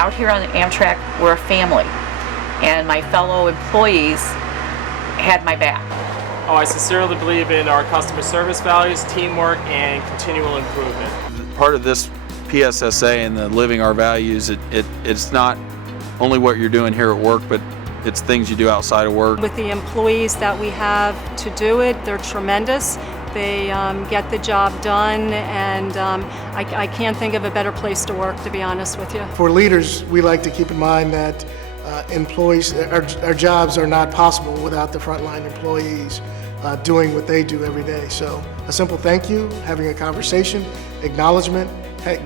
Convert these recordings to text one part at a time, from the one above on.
out here on Amtrak, we're a family, and my fellow employees had my back. Oh, I sincerely believe in our customer service values, teamwork, and continual improvement. Part of this PSSA and the living our values, it's not only what you're doing here at work, but it's things you do outside of work. With the employees that we have to do it, they're tremendous. They get the job done, and I can't think of a better place to work, to be honest with you. For leaders, we like to keep in mind that employees, our jobs are not possible without the frontline employees doing what they do every day. So a simple thank you, having a conversation, acknowledgement,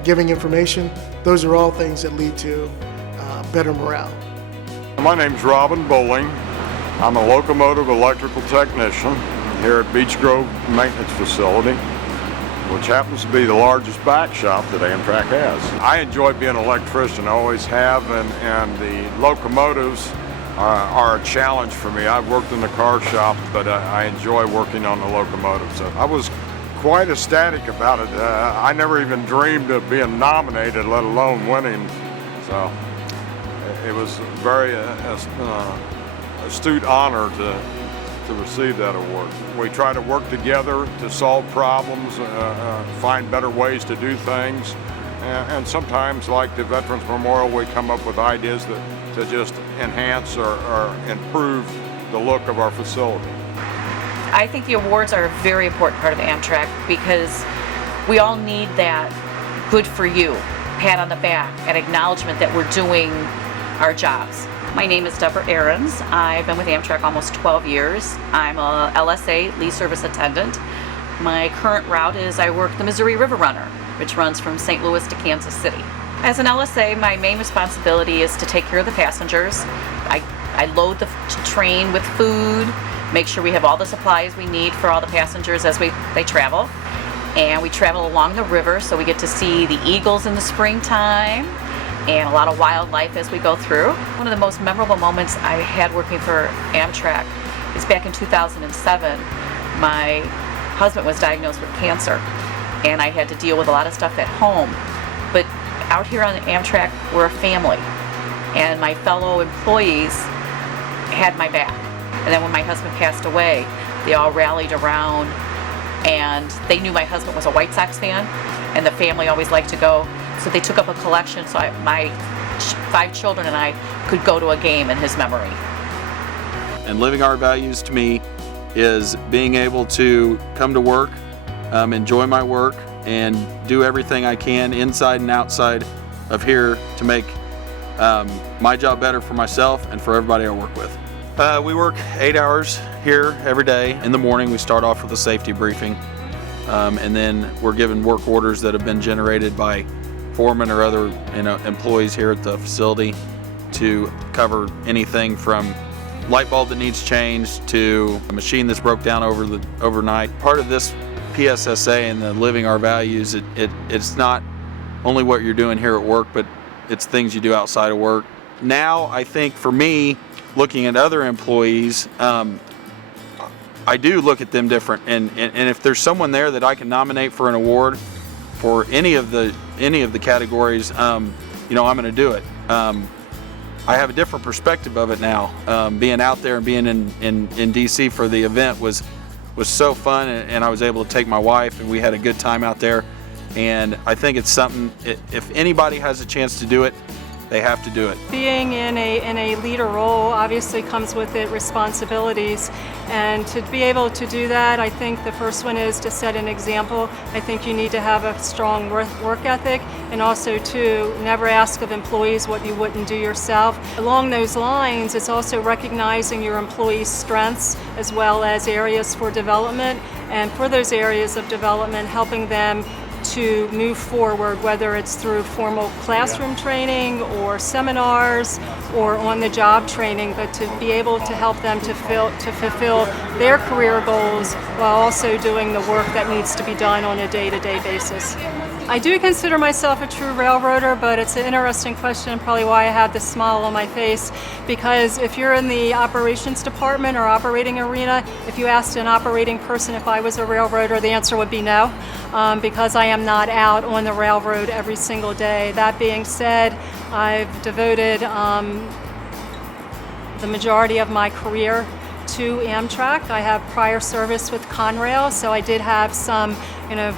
giving information, those are all things that lead to better morale. My name's Robin Bowling. I'm a locomotive electrical technician here at Beech Grove Maintenance Facility, which happens to be the largest back shop that Amtrak has. I enjoy being an electrician, I always have, and the locomotives are a challenge for me. I've worked in the car shop, but I enjoy working on the locomotives. So I was quite ecstatic about it. I never even dreamed of being nominated, let alone winning. So it was a very astute honor to receive that award. We try to work together to solve problems, find better ways to do things, and sometimes, like the Veterans Memorial, we come up with ideas to just enhance or improve the look of our facility. I think the awards are a very important part of Amtrak because we all need that good for you, pat on the back, and acknowledgement that we're doing our jobs. My name is AHRENS. I've been with Amtrak almost 12 years. I'm a LSA, Lead Service Attendant. My current route is I work the Missouri River Runner, which runs from St. Louis to Kansas City. As an LSA, my main responsibility is to take care of the passengers. I load the train with food, make sure we have all the supplies we need for all the passengers as they travel. And we travel along the river, so we get to see the eagles in the springtime and a lot of wildlife as we go through. One of the most memorable moments I had working for Amtrak is back in 2007. My husband was diagnosed with cancer, and I had to deal with a lot of stuff at home. But out here on Amtrak, we're a family, and my fellow employees had my back. And then when my husband passed away, they all rallied around, and they knew my husband was a White Sox fan, and the family always liked to go. So they took up a collection so my 5 children and I could go to a game in his memory. And living our values to me is being able to come to work, enjoy my work, and do everything I can inside and outside of here to make my job better for myself and for everybody I work with. We work 8 hours here every day. In the morning we start off with a safety briefing, and then we're given work orders that have been generated by foremen or other employees here at the facility to cover anything from light bulb that needs changed to a machine that's broke down overnight. Part of this PSSA and the living our values, it's not only what you're doing here at work, but it's things you do outside of work. Now, I think for me, looking at other employees, I do look at them different, and if there's someone there that I can nominate for an award for any of the categories, I'm going to do it. I have a different perspective of it now. Being out there and being in DC for the event was so fun, and I was able to take my wife, and we had a good time out there. And I think it's something, if anybody has a chance to do it, they have to do it. Being in a leader role obviously comes with it responsibilities, and to be able to do that, I think the first one is to set an example. I think you need to have a strong work ethic, and also to never ask of employees what you wouldn't do yourself. Along those lines, it's also recognizing your employees' strengths as well as areas for development, and for those areas of development, helping them to move forward, whether it's through formal classroom training or seminars or on-the-job training, but to be able to help them to fulfill their career goals while also doing the work that needs to be done on a day-to-day basis. I do consider myself a true railroader, but it's an interesting question, probably why I have this smile on my face, because if you're in the operations department or operating arena, if you asked an operating person if I was a railroader, the answer would be no, because I am not out on the railroad every single day. That being said, I've devoted the majority of my career to Amtrak. I have prior service with Conrail, so I did have some,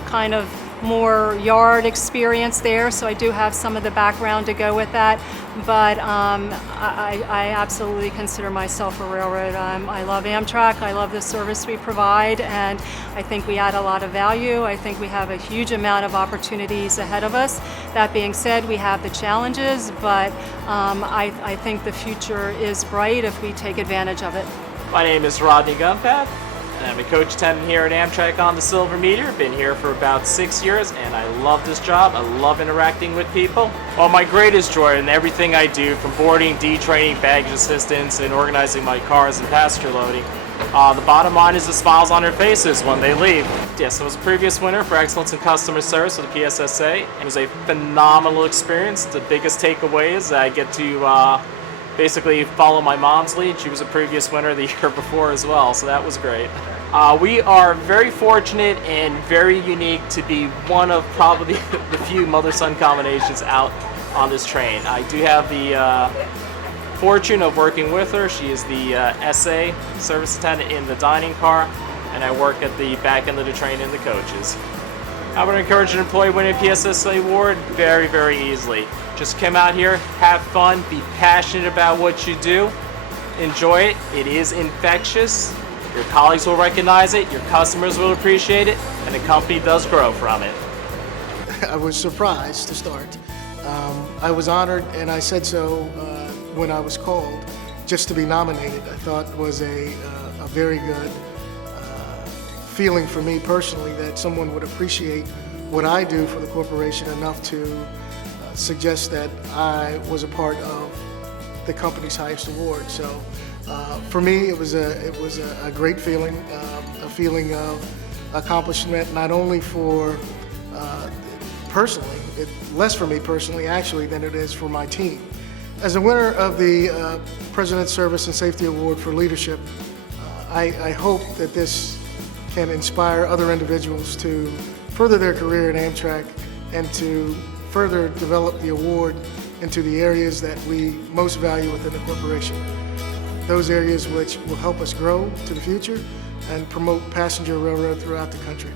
kind of more yard experience there, so I do have some of the background to go with that, but I absolutely consider myself a railroad. I love Amtrak, I love the service we provide, and I think we add a lot of value. I think we have a huge amount of opportunities ahead of us. That being said, we have the challenges, but I think the future is bright if we take advantage of it. My name is RODNEY GUNPAT, and I'm a coach attendant here at Amtrak on the Silver Meteor. Been here for about 6 years, and I love this job. I love interacting with people. Well, my greatest joy in everything I do, from boarding, detraining, baggage assistance, and organizing my cars and passenger loading, the bottom line is the smiles on their faces when they leave. Yes, I was a previous winner for Excellence in Customer Service with the PSSA. It was a phenomenal experience. The biggest takeaway is that I get to basically follow my mom's lead. She was a previous winner the year before as well, so that was great. We are very fortunate and very unique to be one of probably the few mother-son combinations out on this train. I do have the fortune of working with her. She is the SA service attendant in the dining car, and I work at the back end of the train in the coaches. I would encourage an employee winning a PSSA award very, very easily. Just come out here, have fun, be passionate about what you do, enjoy it. It is infectious. Your colleagues will recognize it, your customers will appreciate it, and the company does grow from it. I was surprised to start. I was honored, and I said so when I was called, just to be nominated. I thought was a very good feeling for me personally, that someone would appreciate what I do for the corporation enough to suggest that I was a part of the company's highest award. So for me, it was a great feeling, a feeling of accomplishment, not only for personally, less for me personally actually than it is for my team. As a winner of the President's Service and Safety Award for Leadership, I hope that this can inspire other individuals to further their career at Amtrak and to further develop the award into the areas that we most value within the corporation. Those areas which will help us grow to the future and promote passenger railroad throughout the country.